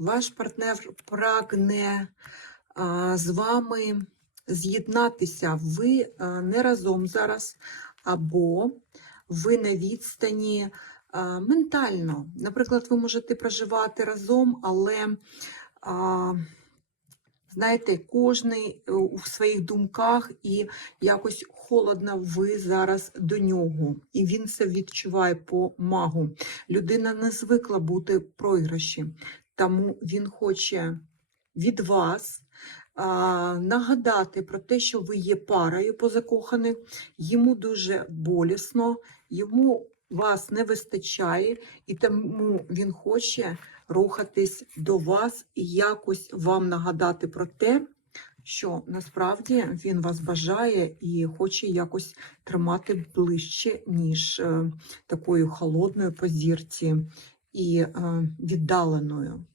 Ваш партнер прагне а, з вами з'єднатися. Ви а, не разом зараз, або ви на відстані а, ментально. Наприклад, ви можете проживати разом, але а, знаєте, кожний е, у своїх думках і якось холодно ви зараз до нього. І він це відчуває по магу. Людина не звикла бути в програші, тому він хоче від вас а, нагадати про те, що ви є парою по закоханих. Йому дуже болісно, йому вас не вистачає, і тому він хоче рухатись до вас і якось вам нагадати про те, що насправді він вас бажає і хоче якось тримати ближче, ніж е, такою холодною по зірці і е, віддаленою.